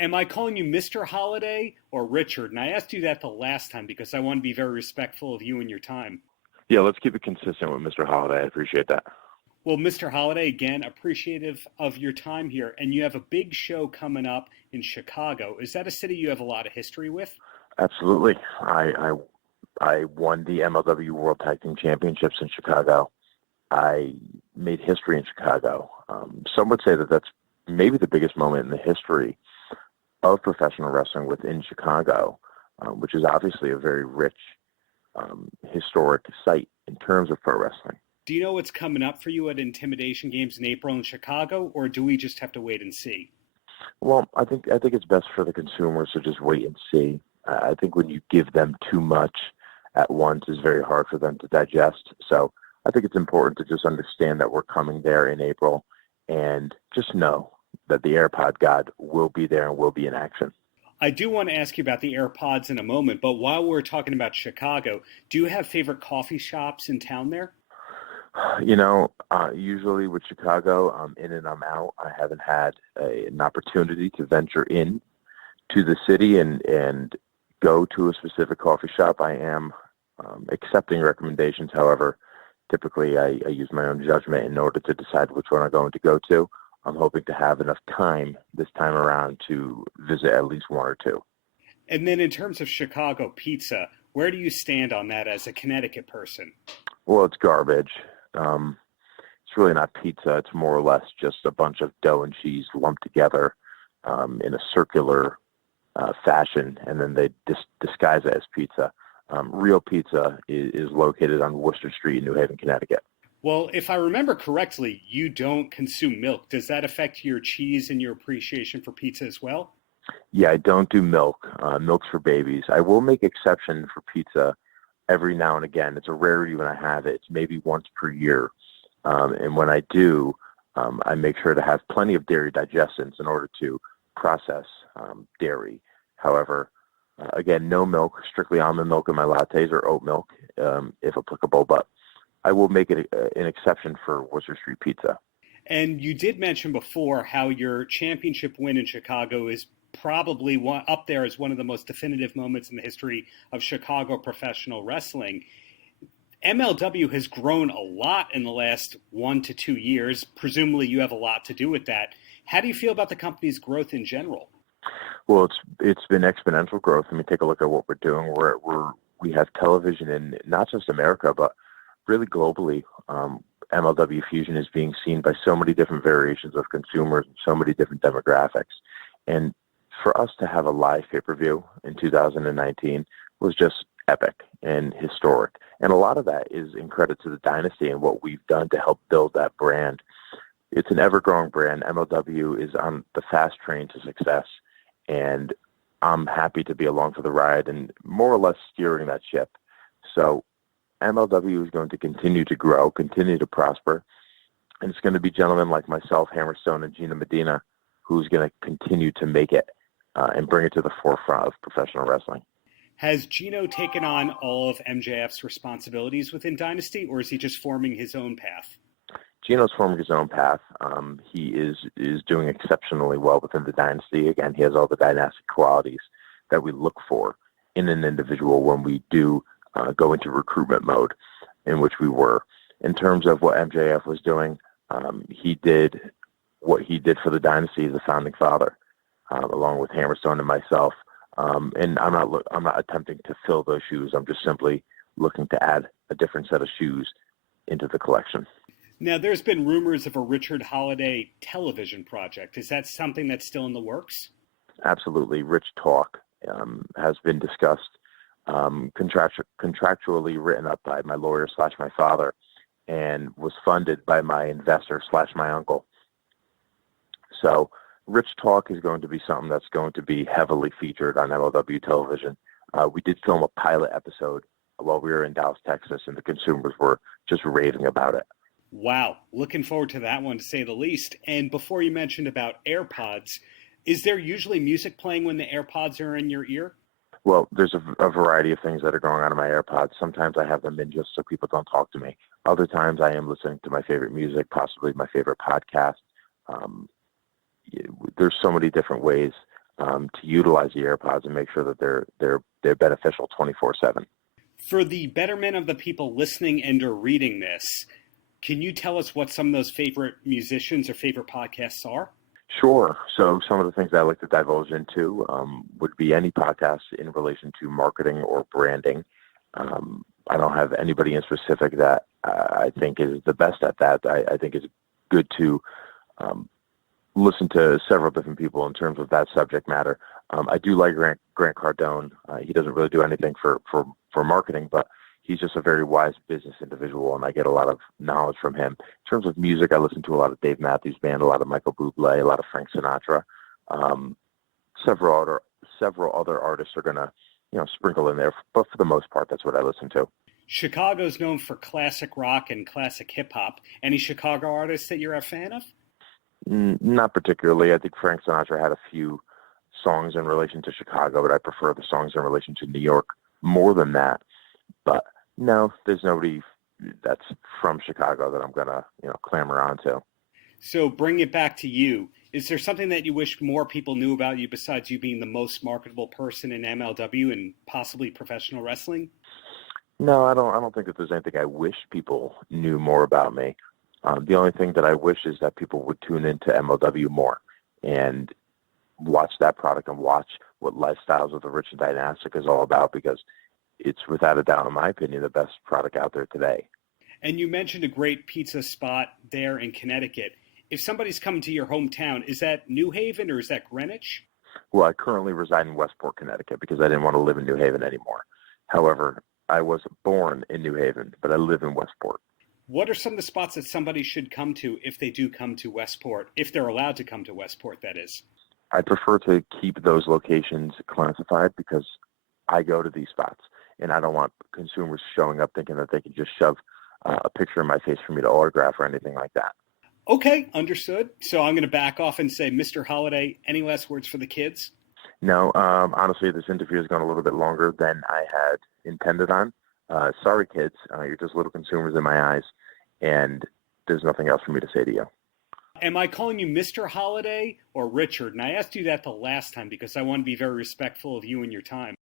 Am I calling you Mr. Holliday or Richard? And I asked you that the last time because I want to be very respectful of you and your time. Yeah, let's keep it consistent with Mr. Holliday. I appreciate that. Well, Mr. Holliday, again, appreciative of your time here. And you have a big show coming up in Chicago. Is that a city you have a lot of history with? Absolutely. I won the MLW World Tag Team Championships in Chicago. I made history in Chicago. Some would say that that's maybe the biggest moment in the history of professional wrestling within Chicago, which is obviously a very rich, historic site in terms of pro wrestling. Do you know what's coming up for you at Intimidation Games in April in Chicago, or do we just have to wait and see? Well, I think it's best for the consumers to just wait and see. I think when you give them too much at once, it's very hard for them to digest. So I think it's important to just understand that we're coming there in April and just know that the AirPod God will be there and will be in action. I do want to ask you about the AirPods in a moment, but while we're talking about Chicago, do you have favorite coffee shops in town there? You know, usually with Chicago, I'm in and I'm out. I haven't had an opportunity to venture in to the city and go to a specific coffee shop. I am accepting recommendations. However, typically I use my own judgment in order to decide which one I'm going to go to. I'm hoping to have enough time this time around to visit at least one or two. And then in terms of Chicago pizza, where do you stand on that as a Connecticut person? Well, it's garbage. It's really not pizza. It's more or less just a bunch of dough and cheese lumped together in a circular fashion, and then they disguise it as pizza. Real pizza is located on Worcester Street in New Haven, Connecticut. Well, if I remember correctly, you don't consume milk. Does that affect your cheese and your appreciation for pizza as well? Yeah, I don't do milk. Milk's for babies. I will make exception for pizza every now and again. It's a rarity when I have it. It's maybe once per year. And when I do, I make sure to have plenty of dairy digestants in order to process dairy. However, again, no milk, strictly almond milk in my lattes or oat milk, if applicable. But I will make it an exception for Worcester Street pizza. And you did mention before how your championship win in Chicago is probably up there as one of the most definitive moments in the history of Chicago professional wrestling. MLW has grown a lot in the last 1 to 2 years. Presumably you have a lot to do with that. How do you feel about the company's growth in general? Well, it's been exponential growth. I mean, take a look at what we're doing. We have television in not just America, but really globally. MLW Fusion is being seen by so many different variations of consumers and so many different demographics. And for us to have a live pay-per-view in 2019 was just epic and historic. And a lot of that is in credit to the Dynasty and what we've done to help build that brand. It's an ever-growing brand. MLW is on the fast train to success, and I'm happy to be along for the ride and more or less steering that ship. So MLW is going to continue to grow, continue to prosper, and it's going to be gentlemen like myself, Hammerstone, and Gino Medina who's going to continue to make it and bring it to the forefront of professional wrestling. Has Gino taken on all of MJF's responsibilities within Dynasty, or is he just forming his own path? Gino's forming his own path. He is doing exceptionally well within the Dynasty. Again, he has all the dynastic qualities that we look for in an individual when we do go into recruitment mode, in which we were. In terms of what MJF was doing, he did what he did for the Dynasty as a founding father, along with Hammerstone and myself. And I'm not attempting to fill those shoes. I'm just simply looking to add a different set of shoes into the collection. Now, there's been rumors of a Richard Holliday television project. Is that something that's still in the works? Absolutely. Rich Talk has been discussed, contractually written up by my lawyer / my father, and was funded by my investor / my uncle. So Rich Talk is going to be something that's going to be heavily featured on MLW television. We did film a pilot episode while we were in Dallas, Texas, and the consumers were just raving about it. Wow. Looking forward to that one, to say the least. And before you mentioned about AirPods, is there usually music playing when the AirPods are in your ear? Well, there's a variety of things that are going on in my AirPods. Sometimes I have them in just so people don't talk to me. Other times I am listening to my favorite music, possibly my favorite podcast. There's so many different ways to utilize the AirPods and make sure that they're beneficial 24/7. For the betterment of the people listening and or reading this, can you tell us what some of those favorite musicians or favorite podcasts are? Sure. So some of the things that I like to divulge into would be any podcast in relation to marketing or branding. I don't have anybody in specific that I think is the best at that. I think it's good to listen to several different people in terms of that subject matter. I do like Grant Cardone. He doesn't really do anything for marketing, but he's just a very wise business individual, and I get a lot of knowledge from him. In terms of music, I listen to a lot of Dave Matthews Band, a lot of Michael Bublé, a lot of Frank Sinatra. Several other artists are going to sprinkle in there, but for the most part, that's what I listen to. Chicago's known for classic rock and classic hip hop. Any Chicago artists that you're a fan of? Not particularly. I think Frank Sinatra had a few songs in relation to Chicago, but I prefer the songs in relation to New York more than that. But no, there's nobody that's from Chicago that I'm going to, clamor on to. So bring it back to you. Is there something that you wish more people knew about you besides you being the most marketable person in MLW and possibly professional wrestling? No, I don't think that there's anything I wish people knew more about me. The only thing that I wish is that people would tune into MLW more and watch that product and watch what Lifestyles of the Rich and Dynastic is all about, because it's without a doubt, in my opinion, the best product out there today. And you mentioned a great pizza spot there in Connecticut. If somebody's coming to your hometown, is that New Haven or is that Greenwich? Well, I currently reside in Westport, Connecticut, because I didn't want to live in New Haven anymore. However, I was born in New Haven, but I live in Westport. What are some of the spots that somebody should come to if they do come to Westport, if they're allowed to come to Westport, that is? I prefer to keep those locations classified because I go to these spots, and I don't want consumers showing up thinking that they can just shove a picture in my face for me to autograph or anything like that. Okay, understood. So I'm going to back off and say, Mr. Holliday, any last words for the kids? No, honestly, this interview has gone a little bit longer than I had intended on. Sorry, kids. You're just little consumers in my eyes, and there's nothing else for me to say to you. Am I calling you Mr. Holliday or Richard? And I asked you that the last time because I want to be very respectful of you and your time.